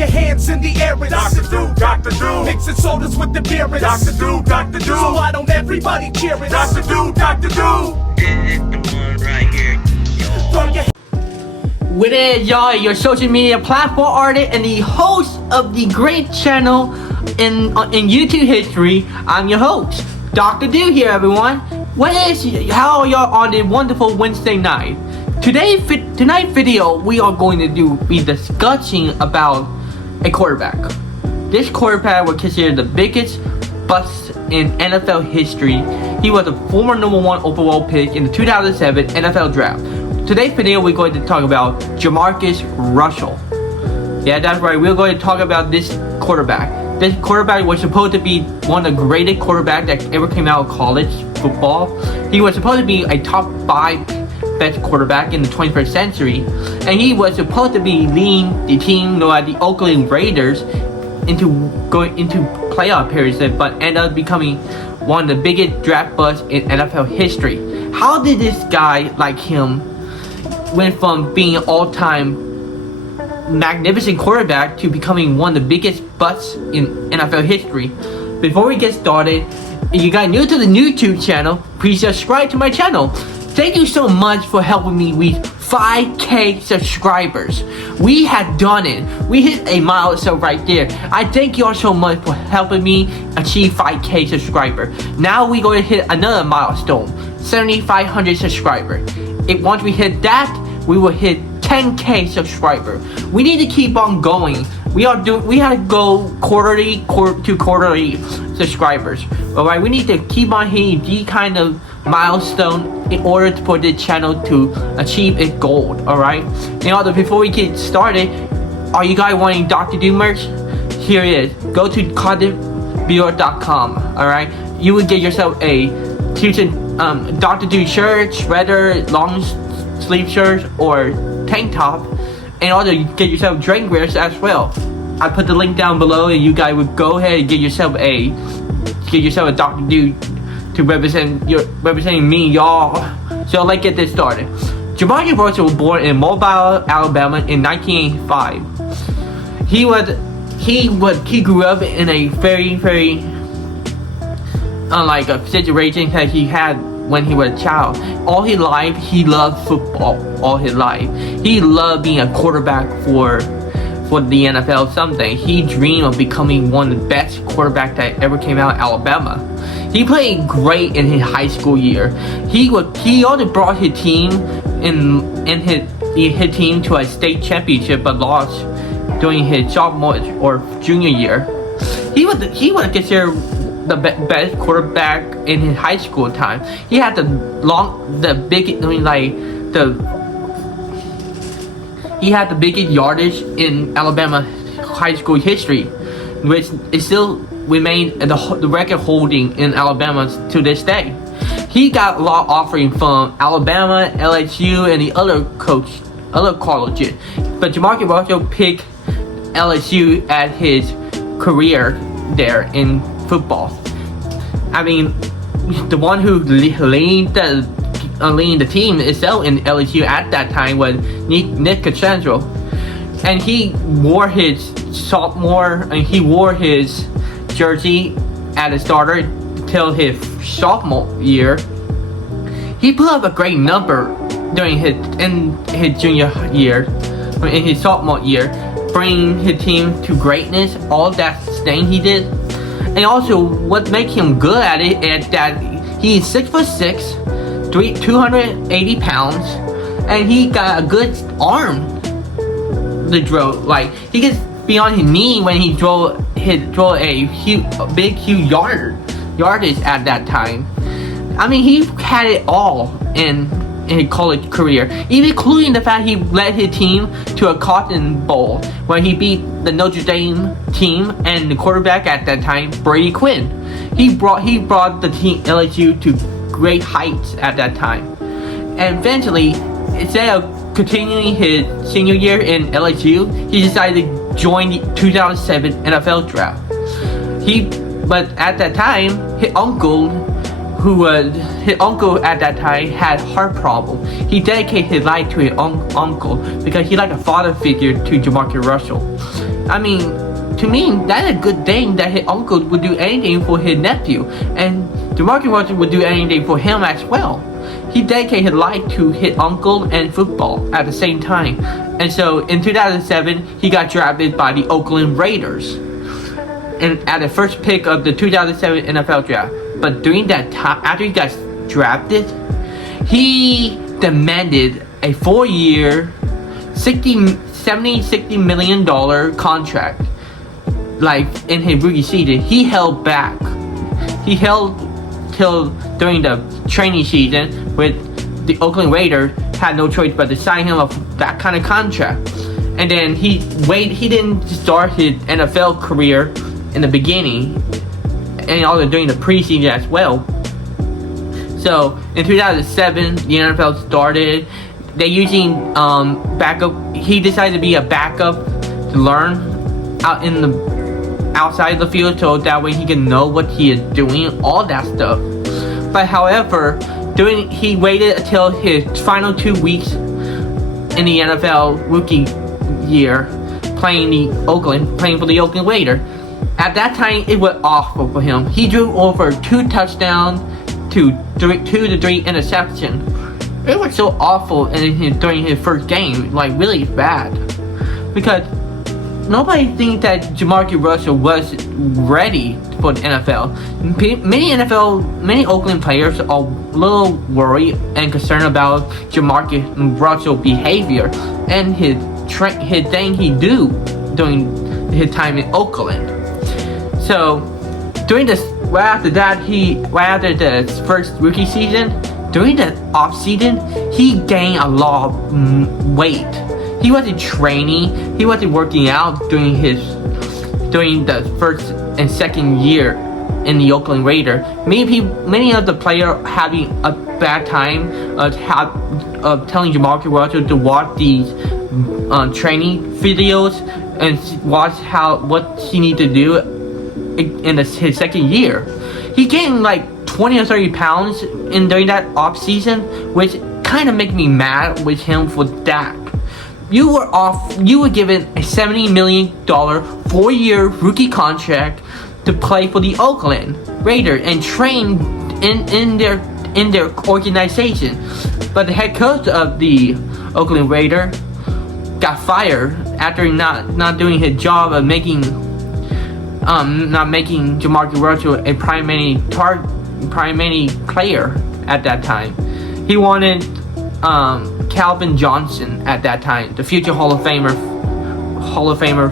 your hands in the air and Dr. Do, Dr. Do. mixing sodas with the beer and Dr. Do, Dr. Do. So why don't everybody cheer it? Dr. Do, Dr. Do. This is the one right here, y'all. Throw your What is y'all, your social media platform artist and the host of the great channel in YouTube history. I'm your host, Dr. Do here, everyone. How are y'all on a wonderful Wednesday night? Tonight's video, we are going to be discussing about a quarterback. This quarterback was considered the biggest bust in NFL history. He was a former #1 overall pick in the 2007 NFL draft. Today's video, we're going to talk about Jamarcus Russell. Yeah, that's right. We're going to talk about this quarterback. This quarterback was supposed to be one of the greatest quarterbacks that ever came out of college football. He was supposed to be a top 5 best quarterback in the 21st century, and he was supposed to be leading the team, the Oakland Raiders, into playoff periods, but ended up becoming one of the biggest draft busts in NFL history. How did this guy like him went from being an all-time magnificent quarterback to becoming one of the biggest busts in NFL history? Before we get started, if you guys new to the YouTube channel, please subscribe to my channel. Thank you so much for helping me with 5K subscribers. We have done it. We hit a milestone right there. I thank you all so much for helping me achieve 5K subscriber. Now we're going to hit another milestone, 7,500 subscribers. Once we hit that, we will hit 10K subscriber. We need to keep on going. We have to go quarterly subscribers. Alright, we need to keep on hitting these kind of milestone in order for the channel to achieve its goal. Alright. And also, before we get started, are you guys wanting Dr. Do merch? Here it is. Go to contentbuilder.com. Alright. You will get yourself a Dr. Do shirt, sweater, long sleeve shirt, or tank top, and also you get yourself drink wears as well. I put the link down below, and you guys would go ahead and get yourself a Dr. Do to representing me, y'all. So let's get this started. Jamarcus Russell was born in Mobile, Alabama in 1985. He grew up in a very unlike a situation that he had when he was a child. All his life, he loved football. All his life, he loved being a quarterback for the NFL someday. He dreamed of becoming one of the best quarterbacks that ever came out of Alabama. He played great in his high school year. He also brought his team to a state championship, but lost during his sophomore or junior year. He was considered the best quarterback in his high school time. He had he had the biggest yardage in Alabama high school history, which is still remained the record holding in Alabama to this day. He got a lot of offering from Alabama, LSU, and the other colleges, but Jamarcus Russell picked LSU as his career there in football. I mean, the one who leaned the team itself in LSU at that time was Nick Costanzo, and he wore his jersey as a starter till his sophomore year. He put up a great number during his junior year, in his sophomore year, bringing his team to greatness. All that thing he did, and also what makes him good at it is that he's 6'6", 280 pounds, and he got a good arm to throw. Like, he gets beyond his knee when he throw a big yardage at that time. I mean, he had it all in his college career, even including the fact he led his team to a Cotton Bowl where he beat the Notre Dame team and the quarterback at that time, Brady Quinn. He brought the team LSU to great heights at that time, and eventually, instead of continuing his senior year in LSU, he decided to join the 2007 NFL draft. But at that time, his uncle, who was his uncle at that time, had heart problem. He dedicated his life to his uncle because he like a father figure to Jamarcus Russell. I mean, to me, that's a good thing that his uncle would do anything for his nephew, and Jamarcus Russell would do anything for him as well. He dedicated his life to his uncle and football at the same time. And so in 2007, he got drafted by the Oakland Raiders and at the first pick of the 2007 NFL draft. But during that time, after he got drafted, he demanded a 4-year, $60 million contract. Like in his rookie season, he held back. He held till during the training season with the Oakland Raiders, had no choice but to sign him up that kind of contract. And then he didn't start his NFL career in the beginning, and also during the preseason as well. So in 2007, the NFL started. They using backup. He decided to be a backup to learn outside the field, so that way he can know what he is doing, all that stuff. But however, he waited until his final 2 weeks in the NFL rookie year, playing for the Oakland Raiders. At that time, it was awful for him. He drew over 2 touchdowns to 2 to 3 interceptions. It was so awful during his first game, like really bad, because nobody thinks that Jamarcus Russell was ready for the NFL. Many Oakland players are a little worried and concerned about Jamarcus Russell's behavior and his thing he do during his time in Oakland. So right after the first rookie season, during the off season, he gained a lot of weight. He wasn't training. He wasn't working out during the first and second year in the Oakland Raiders. Many of the players having a bad time of telling Jamarcus Russell to watch these training videos and watch what he need to do in his second year. He gained like 20 or 30 pounds during that off season, which kind of make me mad with him for that. You were given a $70 million 4-year rookie contract to play for the Oakland Raiders and train in their organization. But the head coach of the Oakland Raiders got fired after not doing his job of not making Jamarcus Russell a primary player at that time. He wanted Calvin Johnson at that time, the future Hall of Famer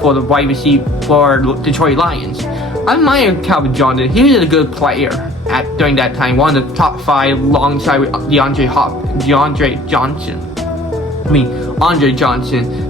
for the wide receiver for Detroit Lions. I admire Calvin Johnson. He was a good player during that time, one of the top 5 alongside with Andre Johnson.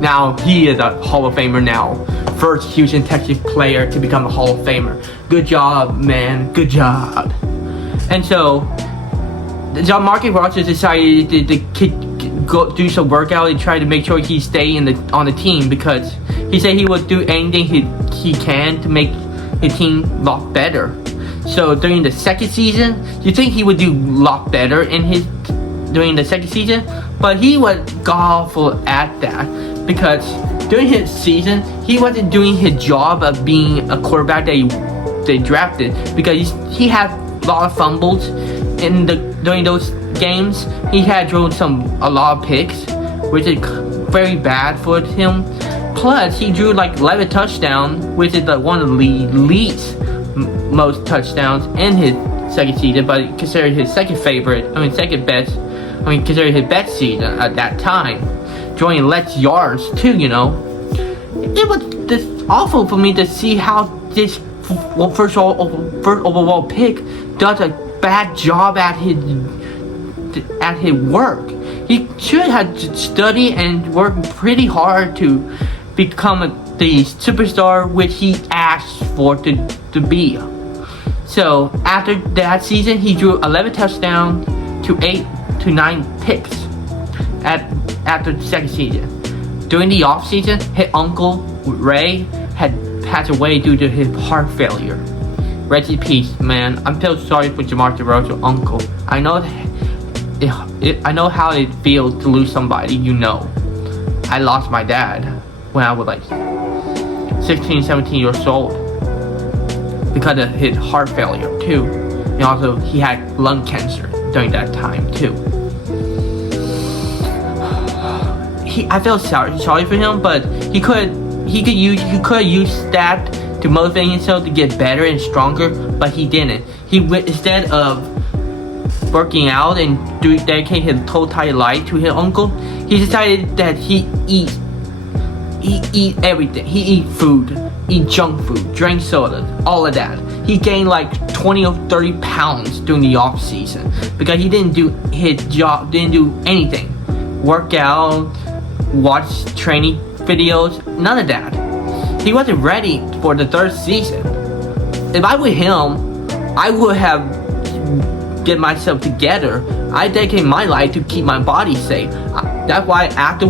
Now he is a Hall of Famer now. First Houston Texans player to become a Hall of Famer. Good job, man. Good job. And so Jamarcus Russell decided to go do some workout and try to make sure he stay on the team, because he said he would do anything he can to make his team a lot better. So during the second season, you think he would do a lot better during the second season, but he was awful at that, because during his season he wasn't doing his job of being a quarterback that they drafted, because he had a lot of fumbles during those games. He had thrown a lot of picks, which is very bad for him. Plus, he drew like 11 touchdowns, which is one of the least most touchdowns in his second season, but considered his considered his best season at that time, drawing less yards too. It was just awful for me to see how this first overall pick does a bad job at his work. He should have studied and worked pretty hard to become the superstar which he asked for to be. So after that season, he drew 11 touchdowns to 8 to 9 picks after the second season. During the off season, his uncle Ray had passed away due to his heart failure. Rest in peace, man. I'm so sorry for Jamarcus Russell, uncle. I know I know how it feels to lose somebody you know. I lost my dad when I was like 16, 17 years old because of his heart failure too. And also he had lung cancer during that time too. I feel sorry for him, but he could use that to motivate himself to get better and stronger, but he didn't. Instead of working out and dedicate his total life to his uncle, he decided that he eat everything. He eat food, eat junk food, drink soda, all of that. He gained like 20 or 30 pounds during the off season because he didn't do his job, didn't do anything. Work out, watch training videos, none of that. He wasn't ready for the third season. If I were him, I would have get myself together. I dedicate my life to keep my body safe. That's why after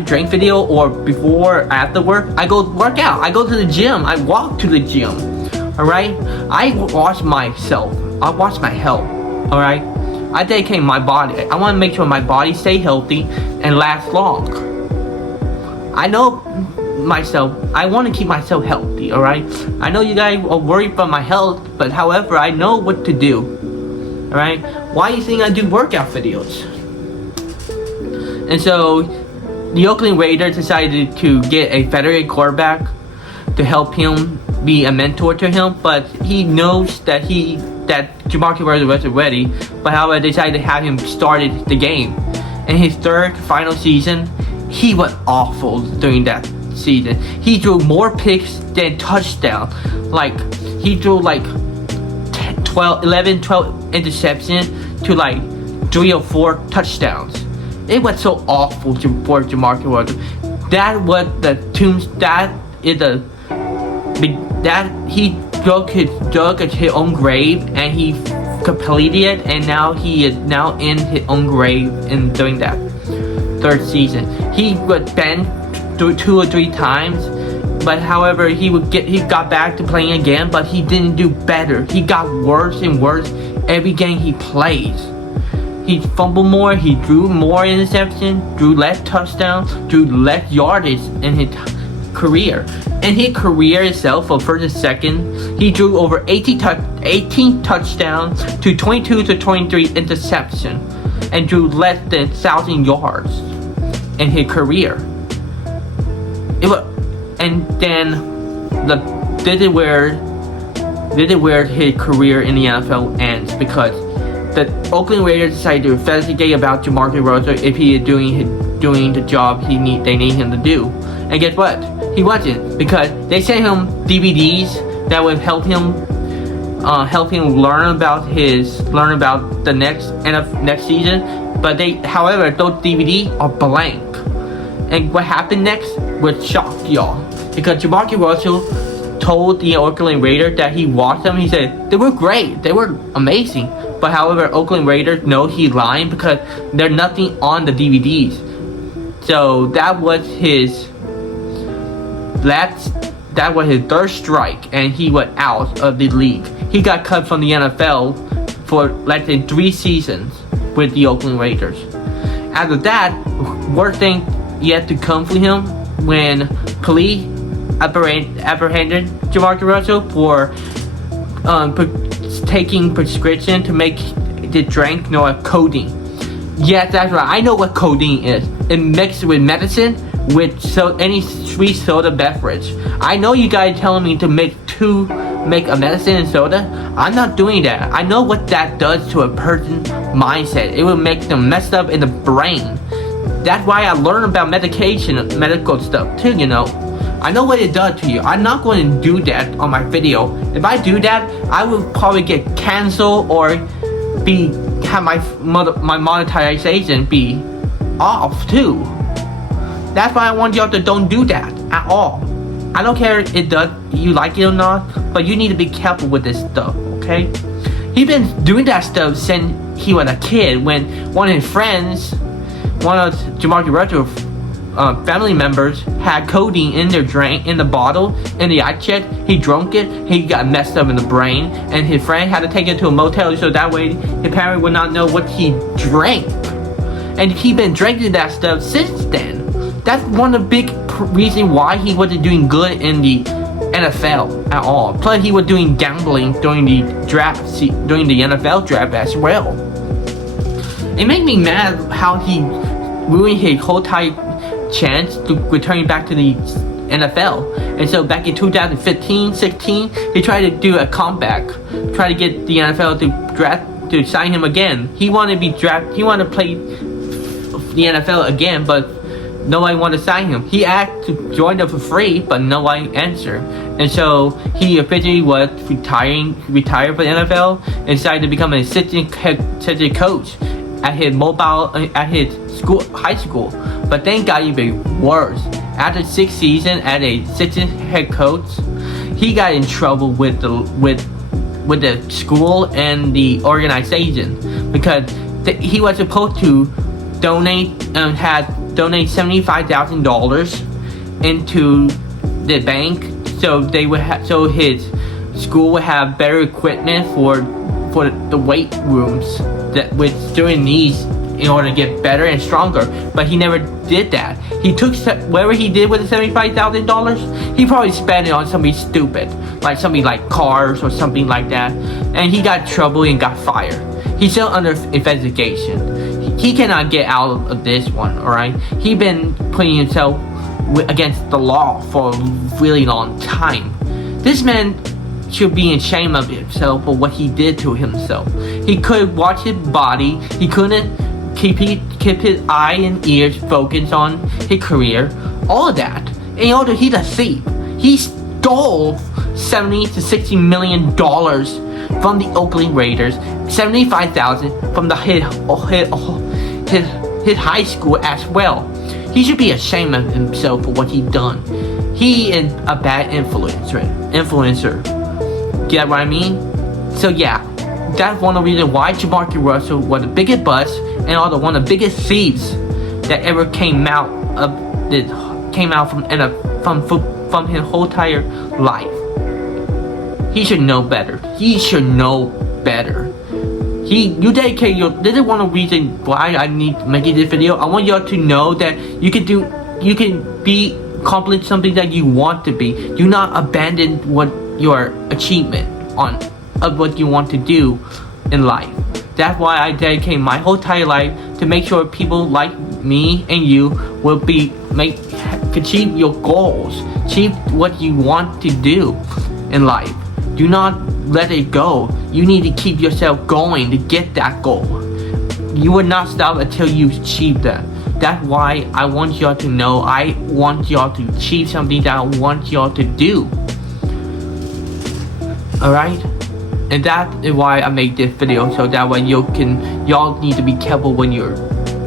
drink video or before or after work, I go work out. I go to the gym. I walk to the gym. Alright? I watch myself. I watch my health. Alright? I dedicate my body. I want to make sure my body stay healthy and last long. I know myself. I want to keep myself healthy, alright? I know you guys are worried about my health, but however, I know what to do. Alright? Why do you think I do workout videos? And so, the Oakland Raiders decided to get a veteran quarterback to help him be a mentor to him, but he knows that Jamarcus Russell wasn't ready, but however, they decided to have him started the game. In his third final season, he was awful during that season. He threw more picks than touchdowns. Like, he threw like 11, 12 interceptions to like 3 or 4 touchdowns. It was so awful for Jamarcus Russell. That was the he dug his own grave and he completed it, and now he is now in his own grave in during that third season. He was banned 2 or 3 times, but however he got back to playing again, but he didn't do better. He got worse and worse every game he plays. He fumbled more, he drew more interceptions, drew less touchdowns, drew less yardage in his career. In his career itself, for first and second, he drew over 18 touchdowns to 22 to 23 interceptions and drew less than 1,000 yards in his career. This is where his career in the NFL ends, because the Oakland Raiders decided to investigate about Jamarcus Russell if he is doing the job they need him to do. And guess what? He wasn't, because they sent him DVDs that would help him learn about the next season. But however, those DVDs are blank. And what happened next would shock y'all, because Jamarcus Russell told the Oakland Raiders that he watched them. He said they were great, they were amazing. But however, Oakland Raiders know he's lying because there's nothing on the DVDs. So that was his third strike, and he was out of the league. He got cut from the NFL for less than 3 seasons with the Oakland Raiders. After that, worst thing yet to come for him when police apprehended Jamarcus Russell for taking prescription to make the drink codeine. Yes, that's right. I know what codeine is. It mixed with medicine with any sweet soda beverage. I know you guys telling me to make a medicine and soda. I'm not doing that. I know what that does to a person's mindset. It will make them messed up in the brain. That's why I learn about medical stuff too, I know what it does to you. I'm not going to do that on my video. If I do that, I will probably get canceled or have my monetization be off too. That's why I want y'all to don't do that at all. I don't care if you like it or not, but you need to be careful with this stuff, okay? He's been doing that stuff since he was a kid, when one of Jamarcus Russell's family members had codeine in their drink, in the bottle, in the ice chest. He drank it. He got messed up in the brain, and his friend had to take it to a motel so that way his parents would not know what he drank. And he been drinking that stuff since then. That's one of the big reasons why he wasn't doing good in the NFL at all. Plus, he was doing gambling during the draft, during the NFL draft as well. It made me mad how he ruined his whole entire chance to return back to the NFL. And so back in 2015-16, he tried to do a comeback, try to get the NFL to sign him again. He wanted to be drafted. He wanted to play the NFL again, but nobody wanted to sign him. He asked to join them for free, but nobody answered. And so he officially was retired for the NFL and decided to become an assistant coach at his high school. But then got even worse. After 6 seasons as a assistant head coach, he got in trouble with the school and the organization because he was supposed to donate $75,000 into the bank so they would so his school would have better equipment for the weight rooms that which students needs in order to get better and stronger. But he never did that. He took whatever he did with the $75,000, he probably spent it on something stupid, like something like cars or something like that, and he got in trouble and got fired. He's still under investigation. He cannot get out of this one, alright? He's been putting himself against the law for a really long time. This man should be ashamed of himself for what he did to himself. He could watch his body. He couldn't keep his eye and ears focused on his career. All of that. In order he to see. He stole $70 to $60 million from the Oakland Raiders, $75,000 from his high school as well. He should be ashamed of himself for what he done. He is a bad influencer. Get what I mean? So yeah, that's one of the reasons why Jamarcus Russell was the biggest bust and also one of the biggest thieves that ever came out from his whole entire life. He should know better. He should know better. You dedicate this is one of the reasons why I need to make this video. I want y'all to know that you can accomplish something that you want to be. Do not abandon what your achievement of what you want to do in life. That's why I dedicate my whole entire life to make sure people like me and you will achieve your goals, achieve what you want to do in life. Do not let it go. You need to keep yourself going to get that goal. You will not stop until you achieve that. That's why I want y'all to know. I want y'all to achieve something that I want y'all to do. Alright? And that is why I make this video, so that way y'all need to be careful when you're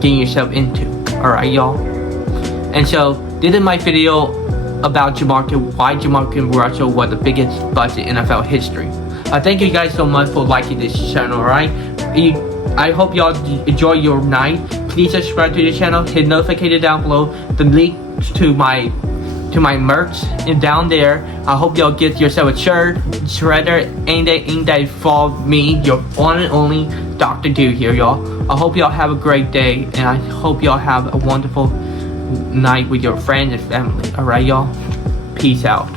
getting yourself into. Alright, y'all? And so this is my video about why Jamarcus Russell was the biggest bust in NFL history. Thank you guys so much for liking this channel, alright? I hope y'all enjoy your night. Please subscribe to the channel, hit notification down below. The link to my merch is down there. I hope y'all get yourself a shirt, sweater, and that for me, your one and only Dr. Dude here, y'all. I hope y'all have a great day, and I hope y'all have a wonderful night with your friends and family. Alright, y'all? Peace out.